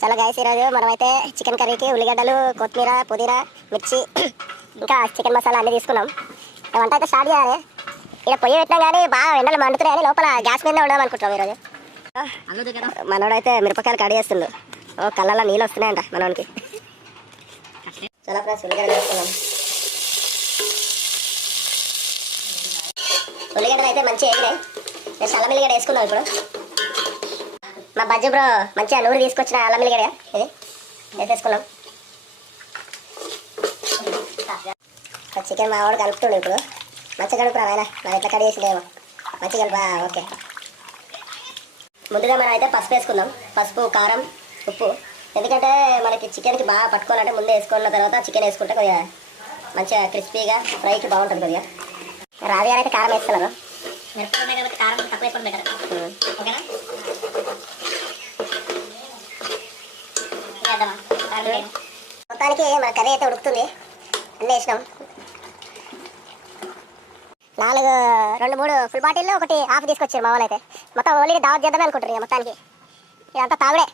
చాలా గైస్ ఈరోజు మనమైతే చికెన్ కర్రీకి ఉల్లిగడ్డలు, కొత్తిమీర, పుదీనా, మిర్చి ఇంకా చికెన్ మసాలా అన్నీ తీసుకున్నాం. వంట అయితే స్టార్ట్ చేయాలి. ఇక్కడ పొయ్యి పెట్టినా కానీ బాగా ఎండలు మండుతున్నాయని లోపల గ్యాస్ మీద ఉండడం అనుకుంటున్నాం ఈరోజు. మనోడైతే మిరపకాయలు కడి చేస్తుండు. ఓ కళ్ళల్లో నీళ్ళు వస్తున్నాయంట మనోనికి. చాలా ఫ్రెండ్స్ ఉల్లిగడ్డ వేసుకున్నాం. ఉల్లిగడ్డలు అయితే మంచిగా వేగినాయి. నేను అల్లం ఎల్లిగడ్డ వేసుకుందాం ఇప్పుడు. మా బజ్జు బ్రో మంచిగా నూరు తీసుకొచ్చిన అల్లం ఎల్లిగడ్డ ఇది వేసేసుకున్నాం. చికెన్ మా వాడు కలుపుతుండు ఇప్పుడు. మంచిగా కలుపురా ఆయన, మనం ఎట్లా కడి చేసిందేమో మంచిగా కలుపా. ఓకే, ముందుగా మనం అయితే పసుపు వేసుకుందాం. పసుపు, కారం, ఉప్పు. ఎందుకంటే మనకి చికెన్కి బాగా పట్టుకోవాలంటే ముందే వేసుకున్న తర్వాత చికెన్ వేసుకుంటే కొద్దిగా మంచిగా క్రిస్పీగా ఫ్రైకి బాగుంటుంది. కొద్దిగా రాజు అయితే కారం వేస్తున్నారు. కారం తక్కువ వేసుకొని బెటర్. ఓకేనా? మొత్తానికి మన కర్రీ అయితే ఉడుకుతుంది. అన్నీ వేసినాం. 2, 3 ఫుల్ బాటిల్లో ఒకటి హాఫ్ తీసుకొచ్చారు మా వాళ్ళు అయితే. మొత్తం ఓన్లీ దావత్ చేద్దామే అనుకుంటారు. మొత్తానికి ఇదంతా తాగుడే.